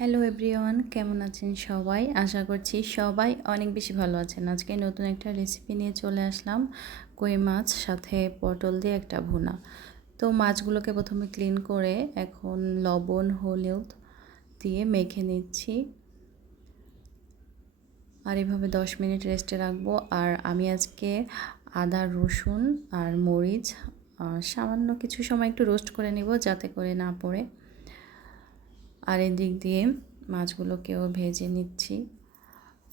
Hello everyone কেমন আছেন সবাই? আশা করছি সবাই অনেক বেশি ভালো আছেন। আজকে নতুন একটা রেসিপি নিয়ে চলে আসলাম। কই মাছ, সাথে পটল দিয়ে একটা ভুনা। তো মাছগুলোকে প্রথমে ক্লিন করে এখন লবণ, হলুদ দিয়ে মেখে নিচ্ছি। আর এভাবে দশ মিনিট রেস্টে রাখব। আর আমি আজকে আদা, রসুন আর মরিচ সামান্য কিছু সময় একটু রোস্ট করে নিব যাতে করে না পড়ে। আর এদিক দিয়ে মাছগুলোকেও ভেজে নিচ্ছি।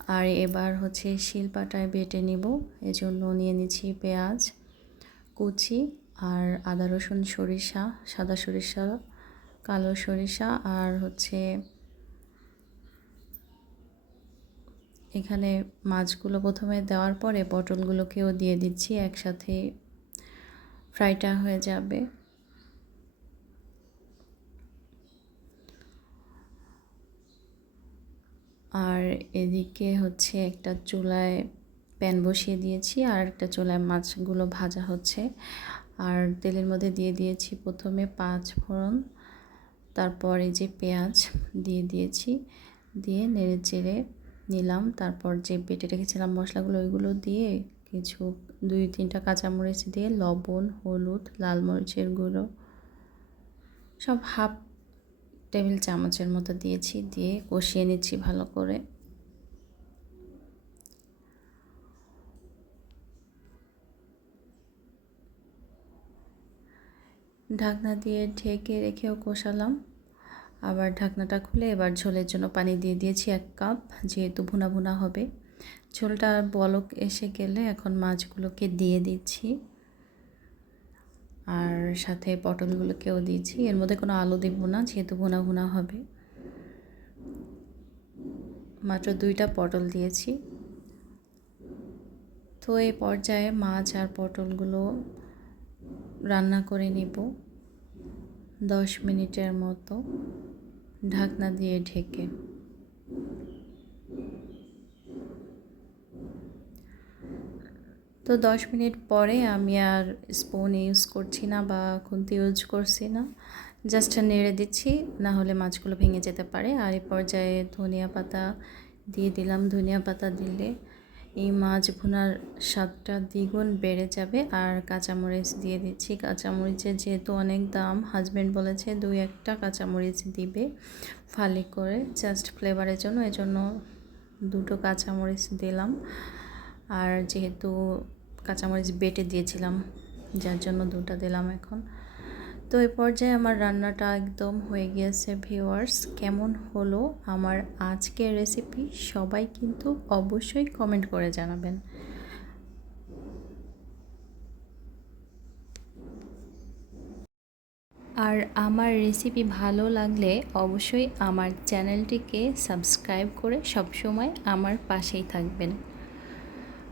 আর এবার হচ্ছে শিলপাটায় বেটে নিব। এজন্য নিয়ে নিচ্ছি পেঁয়াজ, কুচি আর আদা, রসুন, সরিষা, সাদা সরিষা, কালো সরিষা আর হচ্ছে এখানে মাছগুলো প্রথমে দেওয়ার পরে পটলগুলোকেও দিয়ে দিচ্ছি। একসাথে ফ্রাইটা হয়ে যাবে। আর এদিকে হচ্ছে একটা চুলায় প্যান বসিয়ে দিয়েছি আর একটা চুলায় মাছগুলো ভাজা হচ্ছে। আর তেলের মধ্যে দিয়ে দিয়েছি প্রথমে পাঁচ ফোড়ন, তারপর যে পেঁয়াজ দিয়ে দিয়েছি, দিয়ে নেড়ে চেড়ে নিলাম। তারপর যে বেটে রেখেছিলাম মশলাগুলো, ওইগুলো দিয়ে কিছু দুই তিনটা কাঁচামরিচ দিয়ে লবণ, হলুদ, লাল মরিচের গুঁড়ো, সব হাফ টেবিল চামচের মতো দিয়েছি, দিয়ে কষিয়ে নিচ্ছি ভালো করে। ঢাকনা দিয়ে ঢেকে রেখেও কষালাম। আবার ঢাকনাটা খুলে এবার ঝোলের জন্য পানি দিয়ে দিয়েছি এক কাপ, যেহেতু ভুনা ভুনা হবে। ঝোলটা বলক এসে গেলে এখন মাছগুলোকে দিয়ে দিচ্ছি। আর সাথে পটলগুলোকেও দিয়েছি। এর মধ্যে কোনো আলু দিব না, যেহেতু ভুনা ভুনা হবে। মাত্র দুইটা পটল দিয়েছি। তো এই পর্যায়ে মাছ আর পটলগুলো রান্না করে নিব। দশ মিনিটের মতো ঢাকনা দিয়ে ঢেকে। তো দশ মিনিট পরে আমি আর স্পুন ইউজ করছি না বা খুন্তি ইউজ করছি না। জাস্ট নেড়ে দিচ্ছি, না হলে মাছগুলো ভেঙে যেতে পারে। আর এই পর্যায়ে ধনিয়া পাতা দিয়ে দিলাম। ধনিয়া পাতা দিলে এই মাছ ভুনার স্বাদটা দ্বিগুণ বেড়ে যাবে। আর কাঁচামরিচ দিয়ে দিচ্ছি। কাঁচামরিচের যেহেতু অনেক দাম হাজব্যান্ড বলেছে দুই একটা কাঁচামরিচ দিবে ফালি করে জাস্ট ফ্লেভারের জন্য। এজন্য দুটো কাঁচামরিচ দিলাম। আর যেহেতু কাঁচামরিচ বেটে দিয়েছিলাম, যার জন্য দুটা দিলাম এখন। তো এই পর্যায়ে আমার রান্নাটা একদম হয়ে গিয়েছে ভিওয়ার্স কেমন হলো আমার আজকের রেসিপি সবাই কিন্তু অবশ্যই কমেন্ট করে জানাবেন। আর আমার রেসিপি ভালো লাগলে অবশ্যই আমার চ্যানেলটিকে সাবস্ক্রাইব করে সবসময় আমার পাশেই থাকবেন।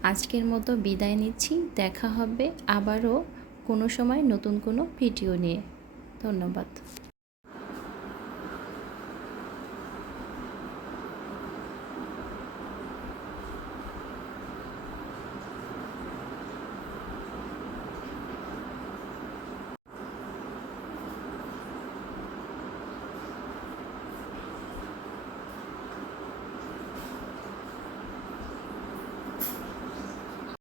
আজকের মতো বিদায় নিচ্ছি। দেখা হবে আবারও কোনো সময় নতুন কোনো ভিডিও নিয়ে। ধন্যবাদ।